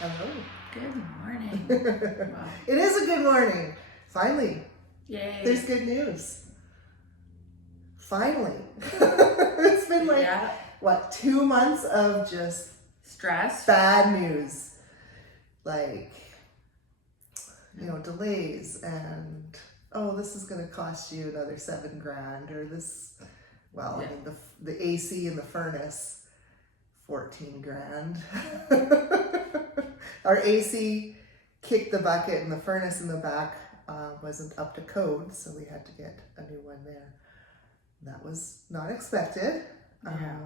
Hello. Good morning. Wow. It is a good morning. Finally. Yay. There's good news. Finally. It's been like, Yeah. 2 months of just Stress. bad news. Like, delays and, this is going to cost you another $7,000 or this, I mean, the AC in the furnace, $14,000. Our AC kicked the bucket and the furnace in the back wasn't up to code, so we had to get a new one there. That was not expected. Yeah.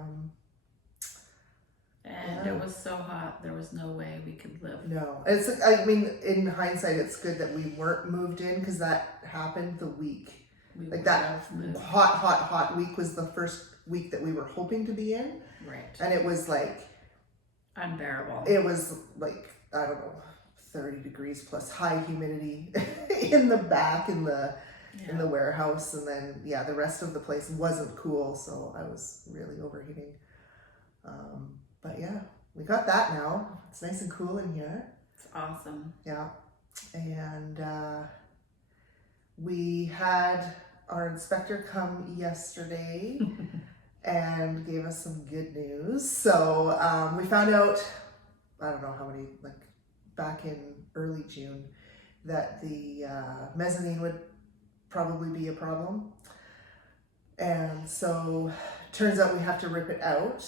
And it was so hot, there was no way we could live. No, in hindsight, it's good that we weren't moved in because that happened the week. That hot week was the first week that we were hoping to be in. Right. And it was like unbearable. It was like, 30 degrees plus high humidity in the back in the warehouse, and then the rest of the place wasn't cool, so I was really overheating. But we got that now. It's nice and cool in here. It's awesome. Yeah. And we had our inspector come yesterday and gave us some good news. So we found out, I don't know how many, back in early June, that the mezzanine would probably be a problem. And so turns out we have to rip it out.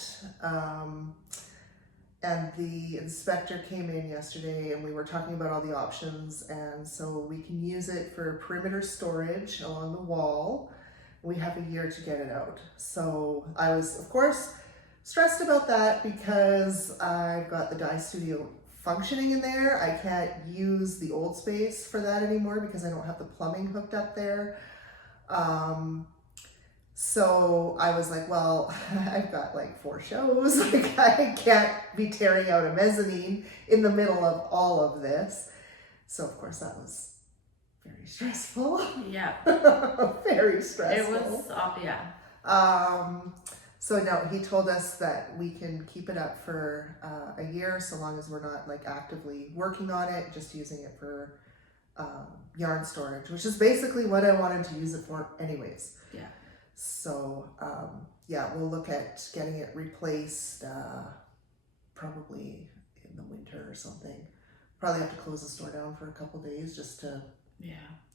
And the inspector came in yesterday and we were talking about all the options, and so we can use it for perimeter storage along the wall. We have a year to get it out. So I was, of course, stressed about that because I've got the dye studio functioning in there. I can't use the old space for that anymore because I don't have the plumbing hooked up there. So I was like, I've got 4 shows. I can't be tearing out a mezzanine in the middle of all of this. So of course that was very stressful. Yeah. Very stressful. It was, So no, he told us that we can keep it up for a year so long as we're not actively working on it, just using it for yarn storage, which is basically what I wanted to use it for anyways. Yeah. So we'll look at getting it replaced probably in the winter or something. Probably have to close the store down for a couple days just to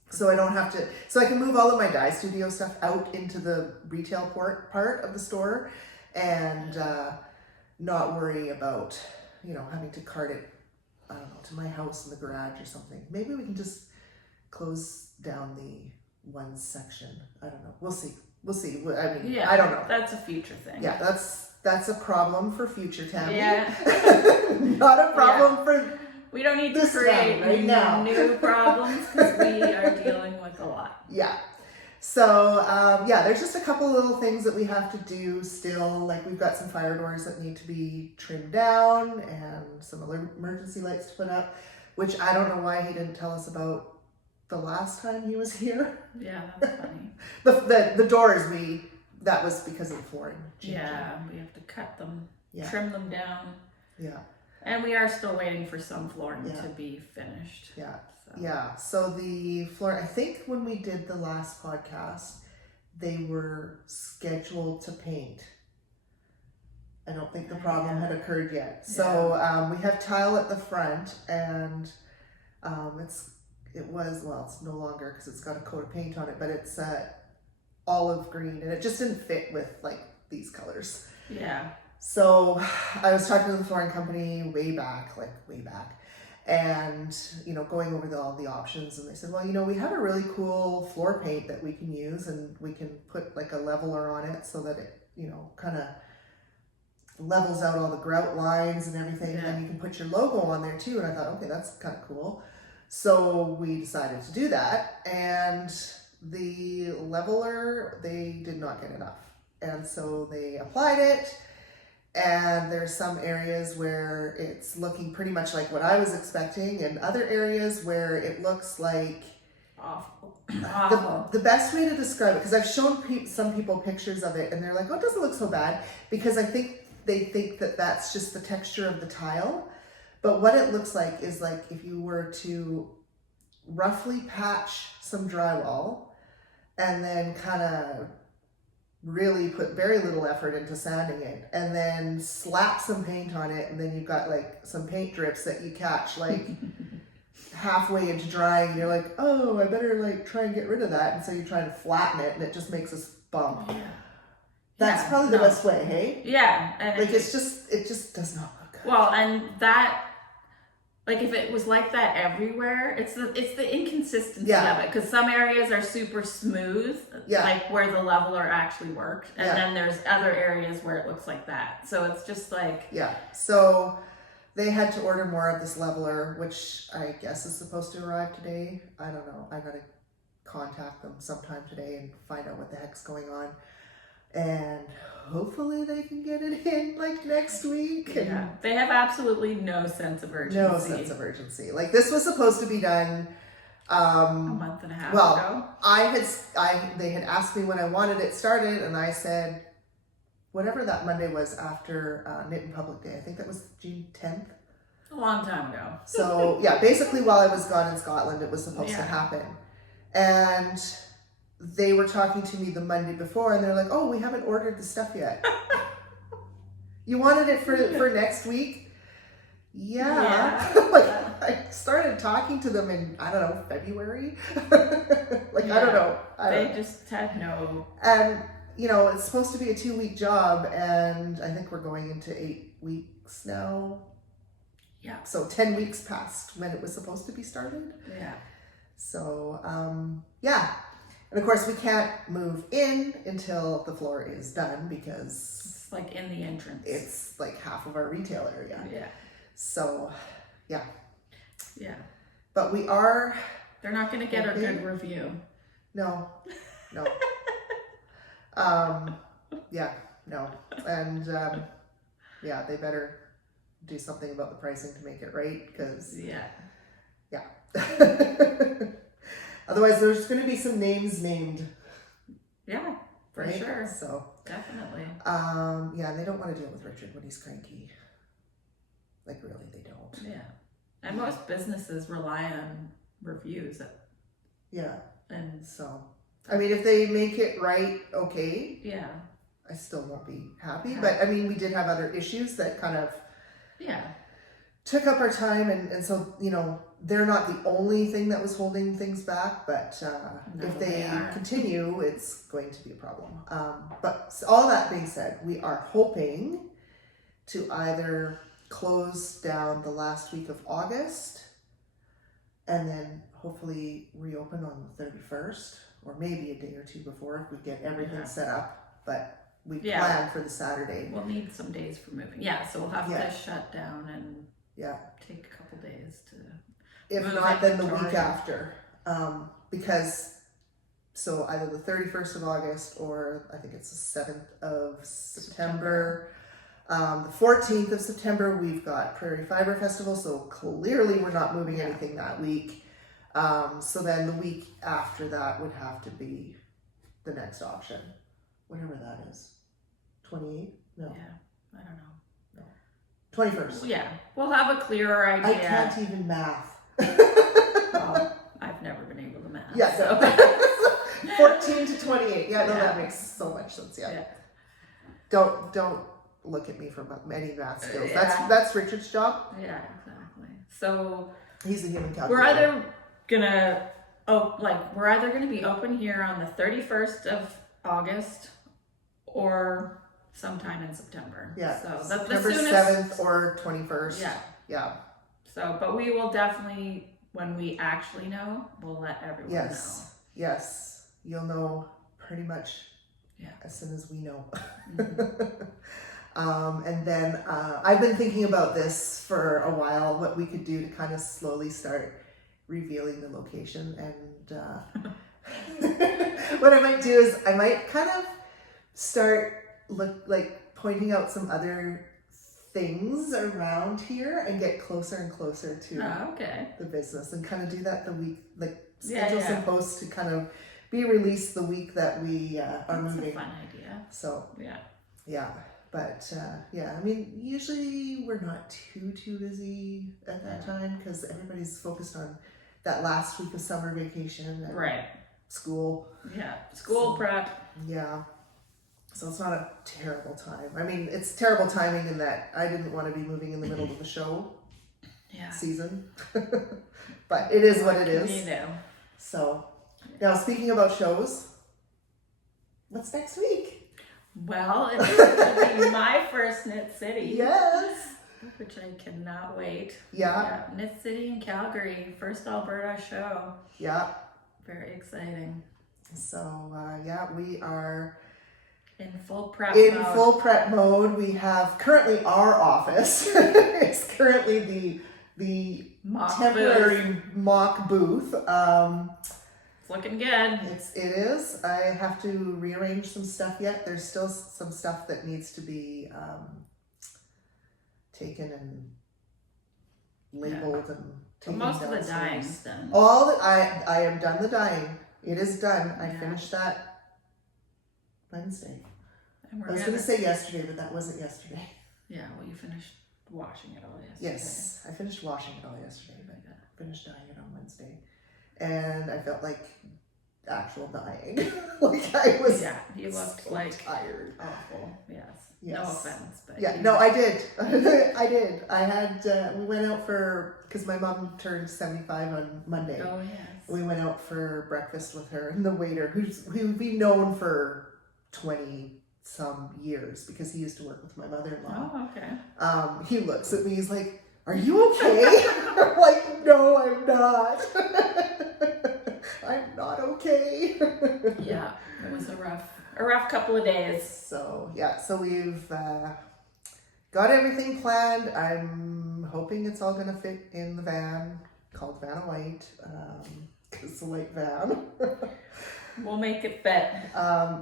so I don't have to, so I can move all of my dye studio stuff out into the retail part of the store and not worry about, having to cart it, to my house in the garage or something. Maybe we can just close down the one section. I don't know. We'll see. I mean, I don't know. That's a future thing. Yeah, that's a problem for future Tammy. Yeah. Not a problem for we don't need to create new problems because we are dealing with a lot. Yeah. So, there's just a couple little things that we have to do still. We've got some fire doors that need to be trimmed down and some emergency lights to put up, which I don't know why he didn't tell us about the last time he was here. Yeah, that's funny. The doors, that was because of the flooring changing. Yeah, we have to cut them, trim them down. Yeah. And we are still waiting for some flooring to be finished. Yeah. So. Yeah. So the floor, I think when we did the last podcast, they were scheduled to paint. I don't think the problem had occurred yet. So we have tile at the front, and it's no longer because it's got a coat of paint on it, but it's olive green, and it just didn't fit with these colors. Yeah. So I was talking to the flooring company way back, and, going over all the options, and they said, we have a really cool floor paint that we can use, and we can put a leveler on it so that it, kind of levels out all the grout lines and everything, and then you can put your logo on there too. And I thought, okay, that's kind of cool. So we decided to do that, and the leveler, they did not get enough. And so they applied it, and there's some areas where it's looking pretty much like what I was expecting, and other areas where it looks like awful. The best way to describe it, because I've shown some people pictures of it, and they're like, oh, it doesn't look so bad, because I think they think that that's just the texture of the tile. But what it looks like is like if you were to roughly patch some drywall and then kind of really put very little effort into sanding it and then slap some paint on it, and then you've got like some paint drips that you catch like halfway into drying, and you're like, oh, I better like try and get rid of that, and so you try to flatten it and it just makes this bump. Yeah. That's probably the best way, hey? Yeah. And like it just does not look good. Well, and that, like if it was like that everywhere, it's the inconsistency of it, because some areas are super smooth, like where the leveler actually worked, and then there's other areas where it looks like that. So it's just like So they had to order more of this leveler, which I guess is supposed to arrive today. I don't know. I gotta contact them sometime today and find out what the heck's going on. And hopefully they can get it in like next week. And they have absolutely no sense of urgency. No sense of urgency. Like this was supposed to be done a month and a half ago. They had asked me when I wanted it started, and I said whatever that Monday was after Knit and Public Day. I think that was June 10th. A long time ago. So basically while I was gone in Scotland, it was supposed to happen. And they were talking to me the Monday before, and they're like, oh, we haven't ordered the stuff yet. You wanted it for next week? Like I started talking to them in, I don't know, February. I don't know. They just had no. And, it's supposed to be a 2-week job, and I think we're going into 8 weeks now. Yeah. So 10 weeks past when it was supposed to be started. Yeah. So, And of course we can't move in until the floor is done, because it's like in the entrance. It's like half of our retail area. Yeah. So, yeah. But we are. They're not going to get a good review. No. No. No. And they better do something about the pricing to make it right, because otherwise there's going to be some names named. Yeah, for sure. So definitely. And they don't want to deal with Richard when he's cranky. Like really, they don't. Yeah. And most businesses rely on reviews. And so, I mean, if they make it right, okay. Yeah. I still won't be happy. But I mean, we did have other issues that kind of took up our time, and so, they're not the only thing that was holding things back, but if they continue, it's going to be a problem. But all that being said, we are hoping to either close down the last week of August and then hopefully reopen on the 31st, or maybe a day or two before if we get everything set up. But we plan for the Saturday. We'll need some days for moving. Yeah, so we'll have to shut down and take a couple days to. If not, then the week after. Because, so either the 31st of August, or I think it's the 7th of September. The 14th of September, we've got Prairie Fiber Festival, so clearly we're not moving anything that week. So then the week after that would have to be the next option. Whatever that is. 28th? No. Yeah, I don't know. No. 21st. Yeah, we'll have a clearer idea. I can't even math. Well, I've never been able to math. Yeah, so 14 to 28. That makes so much sense. Don't look at me for any math skills. That's Richard's job. Yeah, exactly. So he's a human calculator. We're either gonna be open here on the 31st of August or sometime in September. Yeah. So September 7th or 21st. Yeah. Yeah. So, but we will definitely, when we actually know, we'll let everyone know. Yes. You'll know pretty much as soon as we know. Mm-hmm. And then I've been thinking about this for a while, what we could do to kind of slowly start revealing the location. And what I might do is I might kind of start pointing out some other things around here and get closer and closer to the business, and kind of do that the week, schedule some posts to kind of be released the week that we are moving. That's a fun idea. So But yeah, I mean, usually we're not too busy at that time because everybody's focused on that last week of summer vacation and right. school. Yeah, school prep. Yeah. So it's not a terrible time. I mean, it's terrible timing in that I didn't want to be moving in the middle of the show season. But it is what it is. You know. So now speaking about shows, what's next week? Well, it's going to be my first Knit City. Yes. Which I cannot wait. Yeah. Knit City in Calgary, first Alberta show. Yeah. Very exciting. So yeah, we are in full prep mode. We have currently our office. It's currently the temporary mock booth. It's looking good. It is. I have to rearrange some stuff yet. There's still some stuff that needs to be taken and labeled and taken most downstairs. of the dyeing's done. I am done the dyeing. It is done. I finished that Wednesday. I was going to say yesterday, but that wasn't yesterday. Yeah, well, you finished washing it all yesterday. Yes, I finished washing it all yesterday, but I finished dyeing it on Wednesday. And I felt like actual dying. Like I was you looked so tired. Awful. Yes. No offense, but I did. I did. I had we went out because my mom turned 75 on Monday. Oh yes. We went out for breakfast with her and the waiter who's we've known for 20 some years because he used to work with my mother-in-law. Oh, okay. He looks at me, he's like, "Are you okay?" I'm like, "No, I'm not." I'm not okay. Yeah, it was a rough couple of days. So we've got everything planned. I'm hoping it's all gonna fit in the van called Vanna White. It's a white van. We'll make it fit.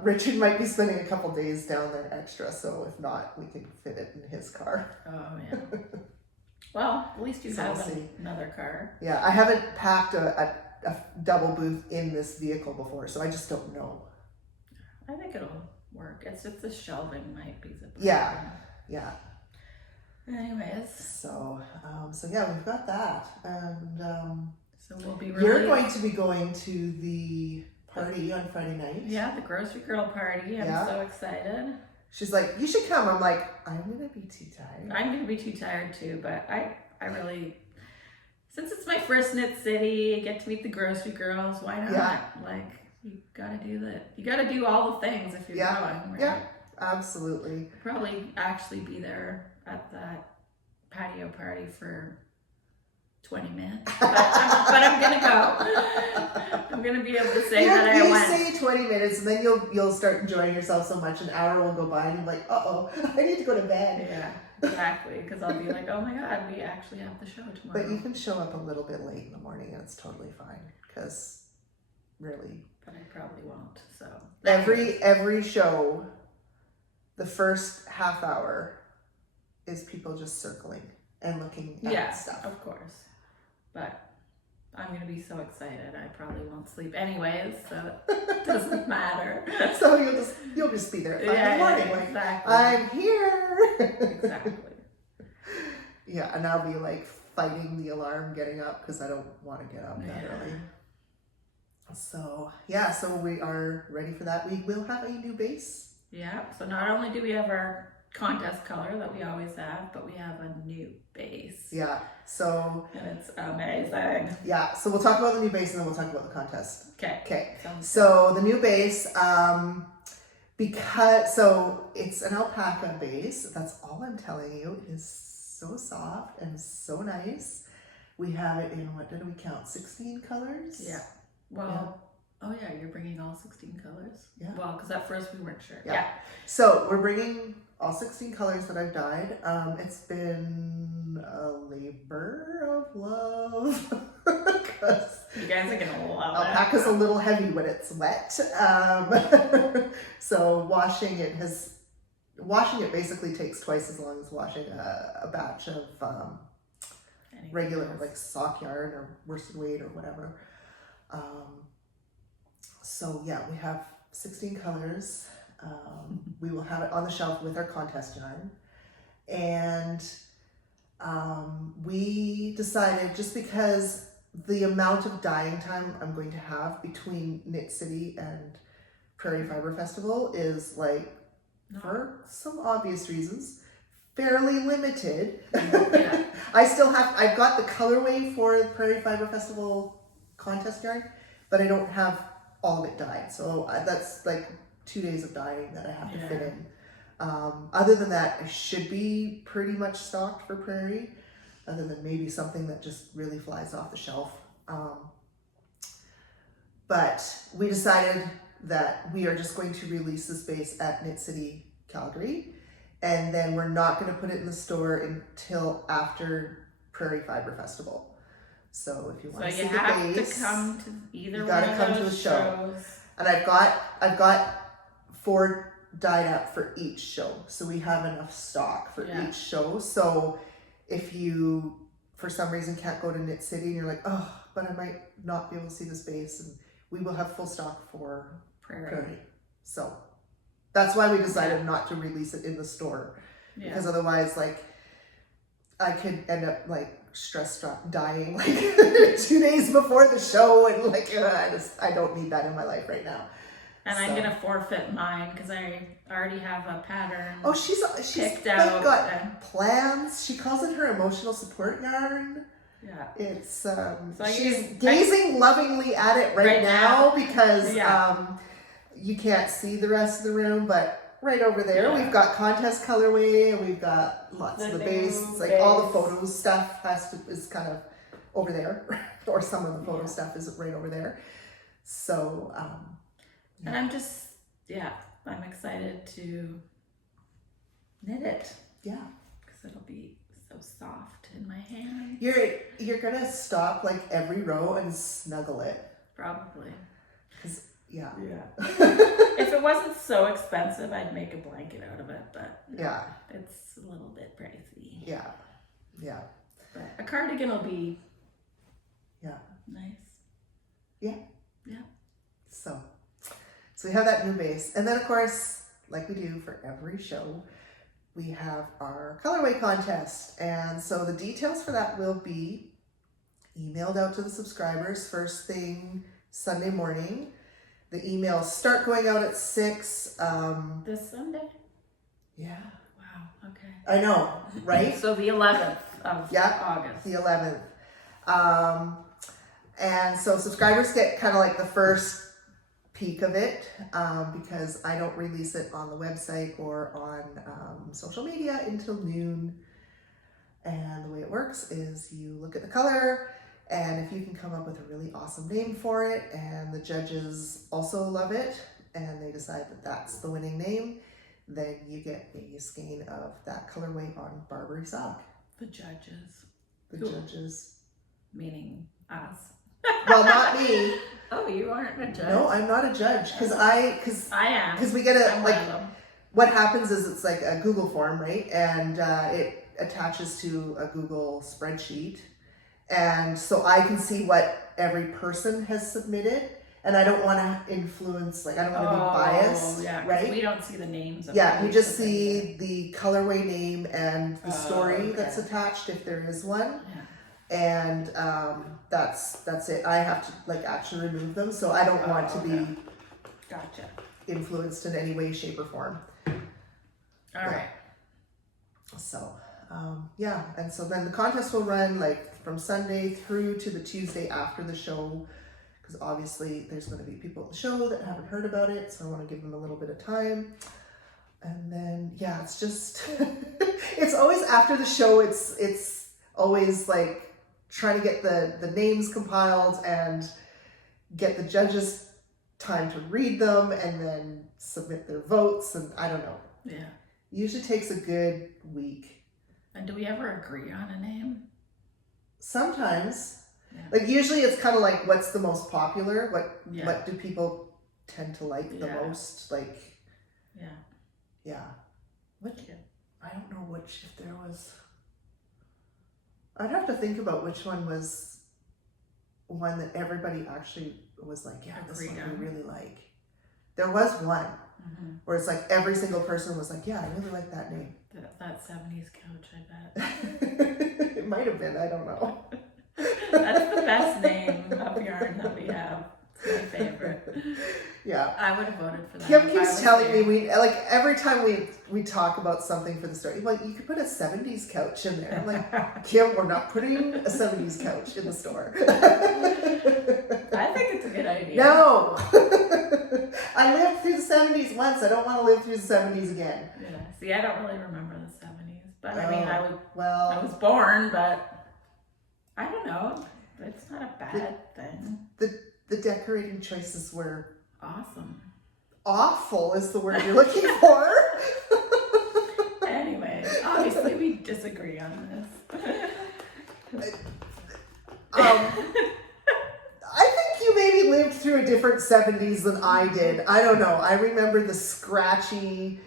Richard might be spending a couple days down there extra, so if not, we can fit it in his car. Oh yeah. Well, at least you have another car. Yeah, I haven't packed a double booth in this vehicle before, so I just don't know. I think it'll work. It's just the shelving might be the problem. Yeah. Anyways. So yeah, we've got that. And so we'll be you're going to be going to the party on Friday night. Yeah, the grocery girl party. I'm so excited. She's like, "You should come." I'm like, "I'm gonna be too tired." I'm gonna be too tired too, but I really, since it's my first Knit City, I get to meet the grocery girls. Why not? Yeah. Like, you gotta do that. You gotta do all the things if you're going. Right? Yeah, absolutely. Probably actually be there at that patio party for 20 minutes, but I'm gonna go. I'm gonna be able to say that I went. You say 20 minutes, and then you'll start enjoying yourself so much. An hour will go by, and you're like, "Uh-oh, I need to go to bed." Yeah, exactly. Because I'll be like, "Oh my god, we actually have the show tomorrow." But you can show up a little bit late in the morning, and it's totally fine. Because really, but I probably won't. So every show, the first half hour is people just circling and looking at stuff. Of course. But I'm going to be so excited. I probably won't sleep anyways, so it doesn't matter. So you'll just be there at 5 in the morning. Like, exactly. I'm here. Exactly. Yeah, and I'll be like fighting the alarm getting up because I don't want to get up that early. So we are ready for that. We will have a new base. Yeah, so not only do we have our contest color that we always have, but we have a new base. Yeah, so. And it's amazing. Yeah, so we'll talk about the new base and then we'll talk about the contest. Okay. So the new base, so it's an alpaca base. That's all I'm telling you. It is so soft and so nice. We have it in, what did we count? 16 colors? Yeah. Well, oh yeah, you're bringing all 16 colors? Yeah. Well, because at first we weren't sure. Yeah. So we're bringing all 16 colors that I've dyed. It's been a labor of love because you guys are gonna love alpaca's a little heavy when it's wet. So washing it basically takes twice as long as washing a batch of regular like sock yarn or worsted weight or whatever. So yeah, we have 16 colors. We will have it on the shelf with our contest yarn. And we decided, just because the amount of dyeing time I'm going to have between Knit City and Prairie Fiber Festival is like, for some obvious reasons, fairly limited. Yeah. I've got the colorway for the Prairie Fiber Festival contest yarn, but I don't have all of it dyed. So that's like 2 days of dyeing that I have to fit in. Other than that, I should be pretty much stocked for Prairie, other than maybe something that just really flies off the shelf. But we decided that we are just going to release this base at Knit City, Calgary, and then we're not going to put it in the store until after Prairie Fiber Festival. So if you want to see the base, you have to come to either you one gotta of come to those the show. shows. And I've got 4 dyed up for each show, so we have enough stock for each show. So if you for some reason can't go to Knit City and you're like, oh, but I might not be able to see the space, and we will have full stock for Prairie. So that's why we decided not to release it in the store, because otherwise, like, I could end up like stressed out dying like 2 days before the show, and like I don't need that in my life right now. And I'm gonna forfeit mine because I already have a pattern. Oh, she's picked like out got plans. She calls it her emotional support yarn. Yeah, it's so she's gazing lovingly at it right now because you can't see the rest of the room, but right over there we've got contest colorway, and we've got lots of the base. It's like all the photo stuff is kind of over there, or some of the photo stuff is right over there. So and I'm just I'm excited to knit it. Yeah, because it'll be so soft in my hand. You're gonna stop like every row and snuggle it. Probably. Yeah. If it wasn't so expensive, I'd make a blanket out of it, but it's a little bit pricey. Yeah. But a cardigan will be nice. Yeah. So we have that new base, and then of course, like we do for every show, we have our colorway contest, and so the details for that will be emailed out to the subscribers first thing Sunday morning. The emails start going out at 6. This Sunday? Yeah. Wow, okay. I know, right? So the 11th of August. The 11th. And so subscribers get kind of like the first peek of it, because I don't release it on the website or on social media until noon. And the way it works is you look at the color, and if you can come up with a really awesome name for it, and the judges also love it, and they decide that that's the winning name, then you get a skein of that colorway on Barbary sock. The judges. Judges. Meaning us. Well, not me. Oh, you aren't a judge? No, I'm not a judge, because I am. Because we get what happens is it's like a Google form, right? And it attaches to a Google spreadsheet. And so I can see what every person has submitted, and I don't want to influence, like I don't want to be biased, right? We don't see the names of we just see the colorway name and the story that's attached, if there is one. And that's it. I have to like actually remove them, so I don't want to be influenced in any way, shape, or form. All right. So and so then the contest will run like from Sunday through to the Tuesday after the show, because obviously there's going to be people at the show that haven't heard about it, so I want to give them a little bit of time. And then it's just it's always after the show, it's always like trying to get the names compiled and get the judges time to read them and then submit their votes, and I don't know. Yeah. Usually takes a good week. And do we ever agree on a name? Sometimes. Like usually it's kind of like, what's the most popular? What do people tend to like the most? Like I don't know which, if there was, I'd have to think about which one was one that everybody actually was like, this one we really like. There was one. Where it's like every single person was like, yeah, I really like that name. That 70s couch, I bet. It might have been, I don't know. That's the best name of yarn that we have. It's my favorite. Yeah. I would have voted for that. Kim keeps telling me, every time we talk about something for the store, like, you could put a 70s couch in there. I'm like, Kim, we're not putting a 70s couch in the store. I think it's a good idea. No. I lived through the 70s once. I don't want to live through the 70s again. Yeah. See, I don't really remember the 70s, but I mean, I was born, but I don't know. It's not a bad thing. The decorating choices were awesome. Awful is the word you're looking for. Anyway, obviously we disagree on this. I think you maybe lived through a different 70s than I did. I don't know. I remember the scratchy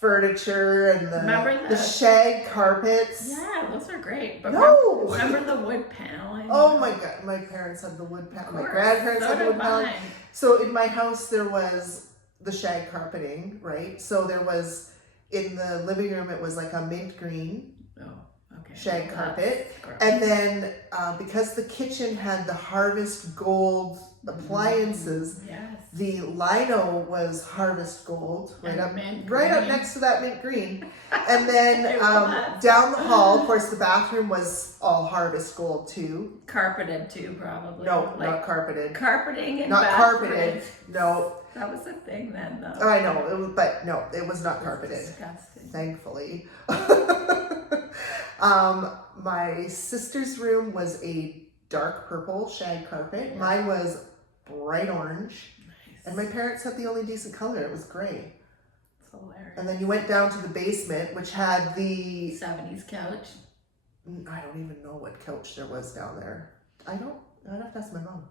furniture and the shag carpets. Yeah, those are great. But no! remember the wood paneling? Oh my God. My parents had the wood paneling. My grandparents had the wood paneling. So in my house there was the shag carpeting, right? So there was, in the living room, it was like a mint green shag carpet. And then because the kitchen had the harvest gold appliances, the lino was harvest gold, right up next to that mint green. And then down the hall, of course, the bathroom was all harvest gold too. Carpeted too, probably. No, not carpeted. Carpeting and not carpeted. No. That was a thing then, though. Oh, I know, but no, it was not carpeted. Disgusting. Thankfully. My sister's room was a dark purple shag carpet. Yeah. Mine was bright orange. Nice. And my parents had the only decent color. It was gray. It's hilarious. And then you went down to the basement, which had the 70s couch. I don't even know what couch there was down there. I'd have to ask my mom.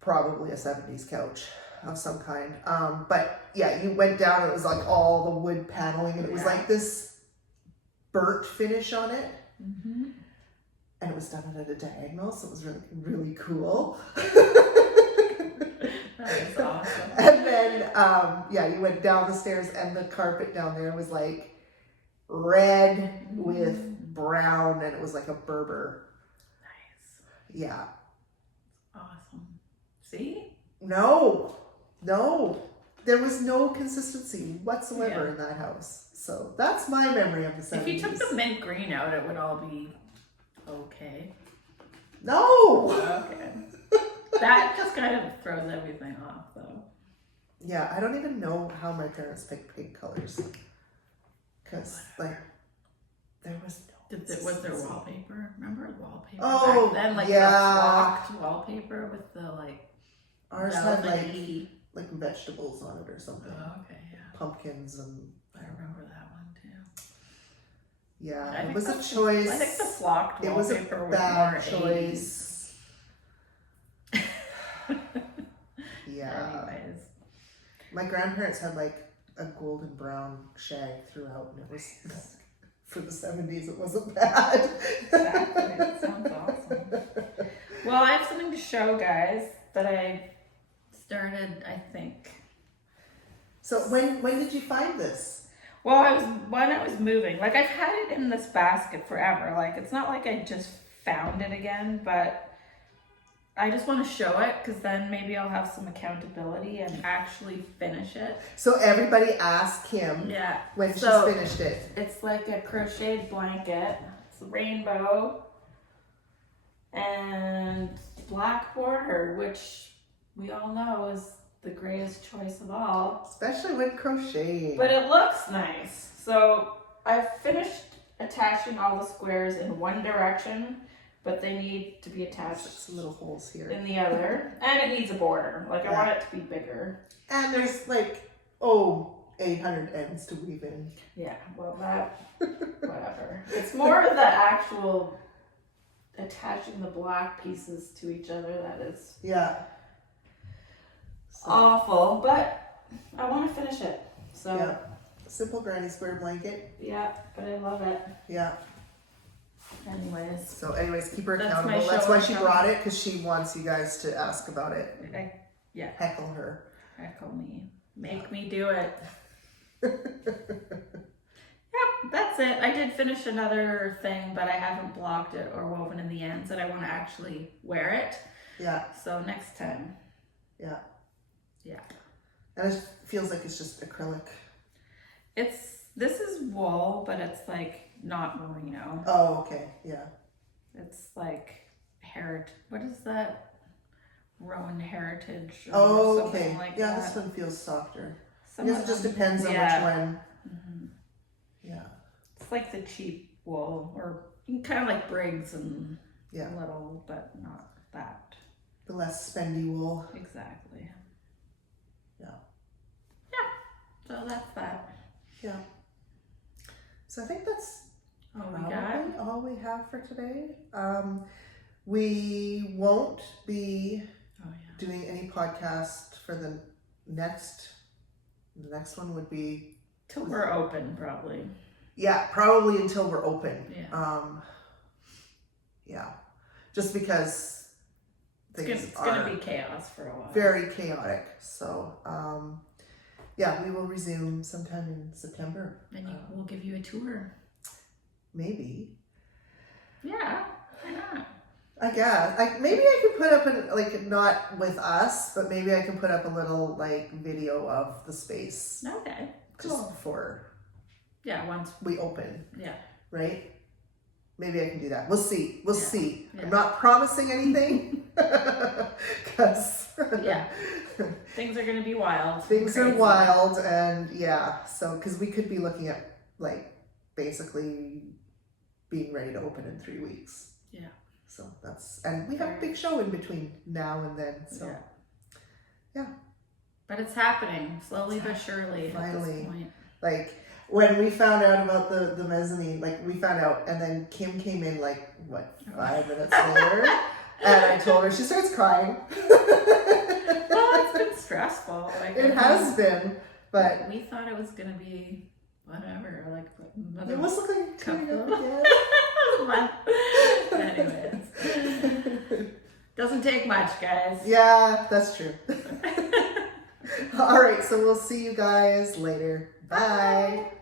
Probably a 70s couch of some kind. But yeah, you went down and it was like all the wood paneling and it was like this burnt finish on it. And it was done at a diagonal, so it was really, really cool. That is awesome. And then, you went down the stairs and the carpet down there was like red with brown and it was like a Berber. Nice. Yeah. Awesome. See? No. There was no consistency whatsoever in that house. So that's my memory of the 70s. If you took the mint green out, it would all be okay. No! Okay. That just kind of throws everything off, though. Yeah, I don't even know how my parents picked pink colors. Because, there was no was there wallpaper? Remember wallpaper back then? The flocked wallpaper with the, ours had, like vegetables on it or something. Oh, okay, yeah. Pumpkins and... I remember that one, too. Yeah, it was a choice. I think the flocked wallpaper was bad more choice. Yeah. Anyways. My grandparents had a golden brown shag throughout, and it was for the 70s. It wasn't bad. Exactly. That sounds awesome. Well, I have something to show, guys, that I started, I think. So when did you find this? Well, when I was moving. I've had it in this basket forever. It's not like I just found it again, but I just want to show it because then maybe I'll have some accountability and actually finish it. So everybody ask Kim when she's finished it. It's like a crocheted blanket. It's a rainbow and black border, which we all know is the greatest choice of all. Especially with crocheting. But it looks nice. So I've finished attaching all the squares in one direction, but they need to be attached some little holes here in the other. And it needs a border. I want it to be bigger. And there's 800 ends to weave in. Yeah, well whatever. It's more the actual attaching the black pieces to each other that is awful, but I want to finish it. So simple granny square blanket. Yeah, but I love it. Yeah. Anyways, keep her accountable. That's why she brought it, because she wants you guys to ask about it. Yeah. Heckle her. Heckle me. Make me do it. Yep, that's it. I did finish another thing, but I haven't blocked it or woven in the ends, and I want to actually wear it. Yeah. So next time. Yeah. Yeah. And it feels like it's just acrylic. This is wool, but it's like not merino. Oh, okay. Yeah. It's like what is that? Rowan Heritage or oh, something okay. like yeah, that. this one feels softer. I Some guess of it just them- depends on yeah. which one. Mm-hmm. Yeah. It's like the cheap wool, or kind of like Briggs and Yeah. a little, but not that. The less spendy wool. Exactly. Yeah. Yeah. So that's that. Yeah. So I think that's Oh, probably all we have for today. We won't be doing any podcast for the next one would be till we're open, probably. Yeah, probably until we're open. Yeah. Yeah. Just because it's gonna be chaos for a while. Very chaotic. So yeah, we will resume sometime in September. And we'll give you a tour. Maybe. Yeah, why not? I guess. Maybe I could put up not with us, but maybe I can put up a little video of the space. Okay. Just Cool. before once we open. Yeah. Right? Maybe I can do that. We'll see. We'll see. Yeah. I'm not promising anything. Because things are gonna be wild. Things are Crazy. wild, and so because we could be looking at basically being ready to open in 3 weeks. Yeah. So and we have a big show in between now and then. So yeah. But it's happening slowly but surely. Finally. At this point. When we found out about the mezzanine, we found out, and then Kim came in 5 minutes later, and I told her, she starts crying. Well, it's been stressful. It has been, but we thought it was gonna be whatever. it was looking couple. Anyways, doesn't take much, guys. Yeah, that's true. All right, so we'll see you guys later. Bye.